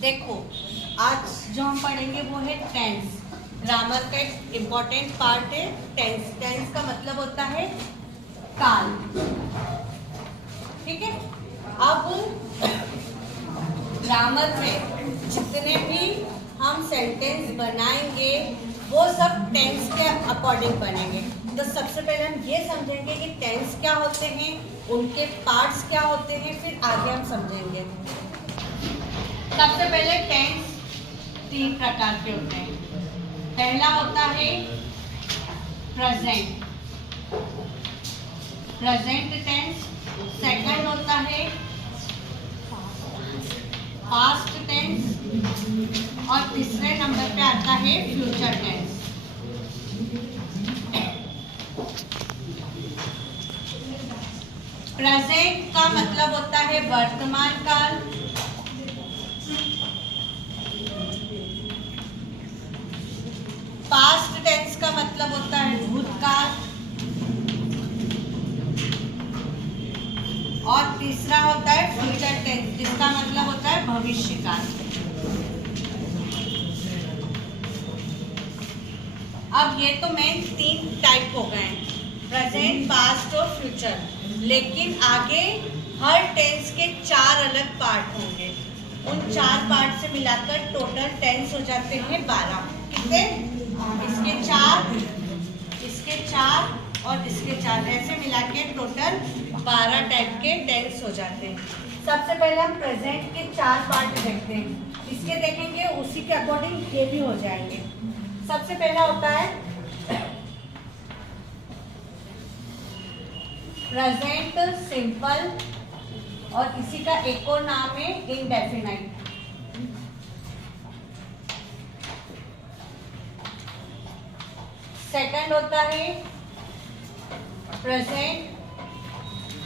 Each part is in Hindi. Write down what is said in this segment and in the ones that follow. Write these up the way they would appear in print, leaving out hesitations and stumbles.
देखो, आज जो हम पढ़ेंगे वो है टेंस। ग्रामर का एक इम्पॉर्टेंट पार्ट है टेंस। टेंस का मतलब होता है काल। ठीक है। अब ग्रामर में जितने भी हम सेंटेंस बनाएंगे वो सब टेंस के अकॉर्डिंग बनेंगे। तो सबसे पहले हम ये समझेंगे कि टेंस क्या होते हैं, उनके पार्ट्स क्या होते हैं, फिर आगे हम समझेंगे। सबसे पहले टेंस 3 प्रकार के होते हैं। पहला होता है प्रेजेंट, प्रेजेंट टेंस। सेकंड होता है पास्ट टेंस और तीसरे नंबर पे आता है फ्यूचर टेंस। प्रेजेंट का मतलब होता है वर्तमान काल, पास्ट टेंस का मतलब होता है भूतकाल और तीसरा होता है फ्यूचर टेंस जिसका मतलब होता है भविष्यकाल। अब ये तो मेन 3 टाइप हो गए, प्रेजेंट, पास्ट और फ्यूचर। लेकिन आगे हर टेंस के 4 अलग पार्ट होंगे। उन 4 पार्ट से मिलाकर टोटल टेंस हो जाते हैं 12। कितने? इसके 4, इसके 4 और इसके 4, ऐसे मिला के टोटल 12 टाइप के टेंस हो जाते हैं। सबसे पहले हम प्रेजेंट के 4 पार्ट देखते हैं। इसके देखेंगे उसी के अकॉर्डिंग ये भी हो जाएंगे। सबसे पहला होता है प्रेजेंट सिंपल और इसी का एक और नाम है इंडेफिनाइट। सेकंड होता है प्रेजेंट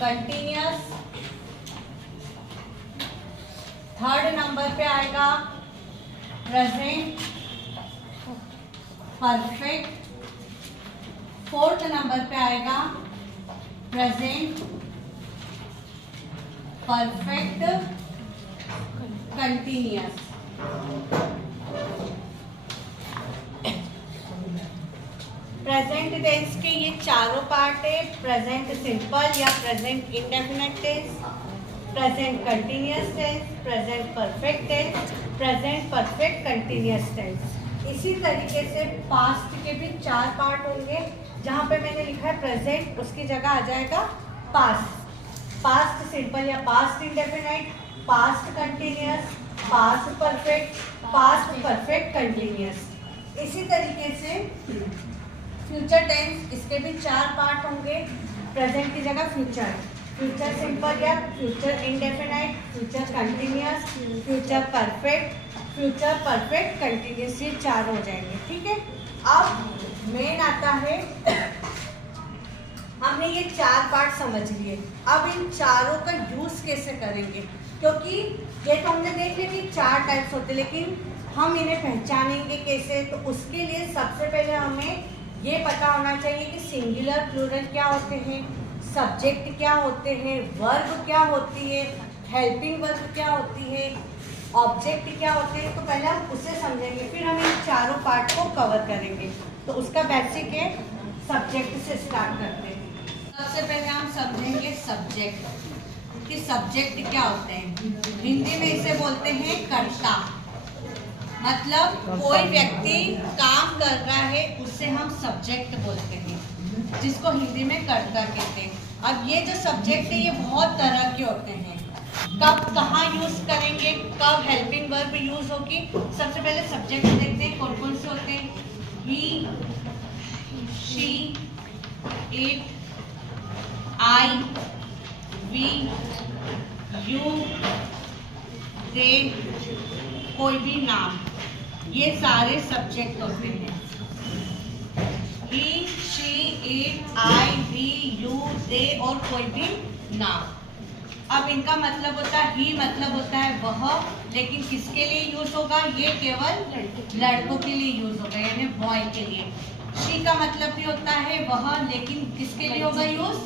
कंटिन्यूअस। थर्ड नंबर पे आएगा प्रेजेंट परफेक्ट। फोर्थ नंबर पे आएगा present perfect continuous. Present tense के ये चारों पार्ट है, प्रेजेंट सिंपल या present indefinite tense, present continuous tense, present perfect tense, present perfect continuous tense. इसी तरीके से पास्ट के भी 4 पार्ट होंगे। जहाँ पे मैंने लिखा है प्रेजेंट उसकी जगह आ जाएगा पास्ट। पास्ट सिंपल या past indefinite, past continuous, past perfect, past perfect continuous. इसी तरीके से फ्यूचर टेंस, इसके भी 4 पार्ट होंगे। प्रेजेंट की जगह फ्यूचर, फ्यूचर सिंपल या future indefinite, future continuous, future perfect, future perfect continuous, ये 4 हो जाएंगे। ठीक है। अब मेन आता है, हमने ये 4 पार्ट समझ लिए। अब इन चारों का यूज कैसे करेंगे, क्योंकि ये तो हमने देख लिया कि 4 टाइप्स होते, लेकिन हम इन्हें पहचानेंगे कैसे। तो उसके लिए सबसे पहले हमें ये पता होना चाहिए कि सिंगुलर प्लूरल क्या होते हैं, सब्जेक्ट क्या होते हैं, वर्ब क्या होती है, हेल्पिंग वर्ब क्या होती है, ऑब्जेक्ट क्या होते हैं। तो पहले हम उसे समझेंगे, फिर हम इन चारों पार्ट को कवर करेंगे। तो उसका बेसिक है, सब्जेक्ट से स्टार्ट करते हैं। सबसे पहले हम समझेंगे सब्जेक्ट कि सब्जेक्ट क्या होते हैं। हिंदी में इसे बोलते हैं कर्ता। मतलब कोई व्यक्ति काम कर रहा है उससे हम सब्जेक्ट बोलते हैं, जिसको हिंदी में कर्ता कहते हैं। अब ये जो सब्जेक्ट है ये बहुत तरह के होते हैं। कब कहाँ यूज करेंगे, कब हेल्पिंग वर्ब यूज होगी। सबसे पहले सब्जेक्ट देखते हैं कौन कौन से होते हैं। He, she, it, I, we, you, they, कोई भी नाम, ये सारे सब्जेक्ट होते हैं। He, she, it, I, we, you, they और कोई भी नाम। अब इनका मतलब होता है, ही मतलब होता है वह, लेकिन किसके लिए यूज होगा, ये केवल लड़कों के लिए यूज होगा, यानी बॉय के लिए। शी का मतलब भी होता है वह, लेकिन किसके लिए होगा यूज,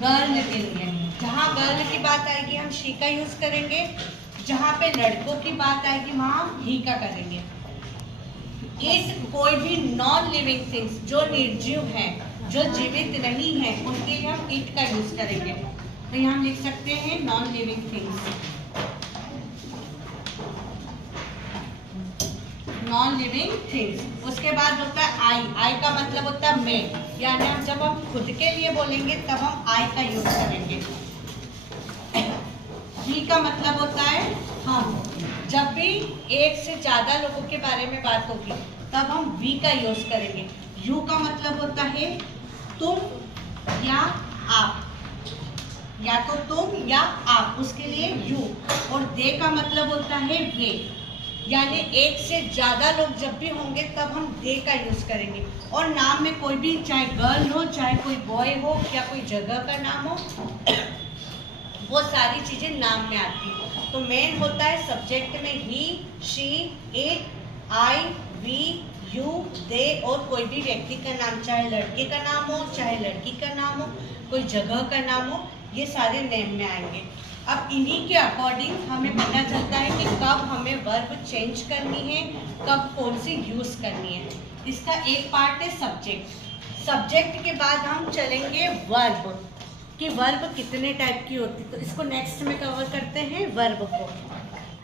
गर्ल के लिए। जहाँ गर्ल की बात आएगी हम शी का यूज करेंगे। जहाँ पे लड़कों की बात आएगी वहाँ ही का करेंगे। इट, कोई भी नॉन लिविंग थिंग्स जो निर्जीव है, जो जीवित नहीं है, उनके लिए हम इट का यूज करेंगे। तो यहाँ हम लिख सकते हैं non living things, non living things. उसके बाद होता है आई। आई का मतलब होता है मैं, यानी जब हम खुद के लिए बोलेंगे तब हम आई का यूज करेंगे। ही का मतलब होता है हम। जब भी एक से ज्यादा लोगों के बारे में बात होगी तब हम वी का यूज करेंगे। यू का मतलब होता है तुम या आप, या तो तुम या आप, उसके लिए यू। और दे का मतलब होता है वे, यानी एक से ज्यादा लोग जब भी होंगे तब हम दे का यूज करेंगे। और नाम में कोई भी, चाहे गर्ल हो, चाहे कोई बॉय हो, या कोई जगह का नाम हो, वो सारी चीजें नाम में आती है। तो मेन होता है सब्जेक्ट में he, she, it, I, we, you, they, और कोई भी व्यक्ति का नाम, चाहे लड़के का नाम हो, चाहे लड़की का नाम हो, कोई जगह का नाम हो, ये सारे नेम में आएंगे। अब इन्हीं के अकॉर्डिंग हमें पता चलता है कि कब हमें वर्ब चेंज करनी है, कब कौन सी यूज करनी है। इसका एक पार्ट है सब्जेक्ट। सब्जेक्ट के बाद हम चलेंगे वर्ब, कि वर्ब कितने टाइप की होती है। तो इसको नेक्स्ट में कवर करते हैं वर्ब को।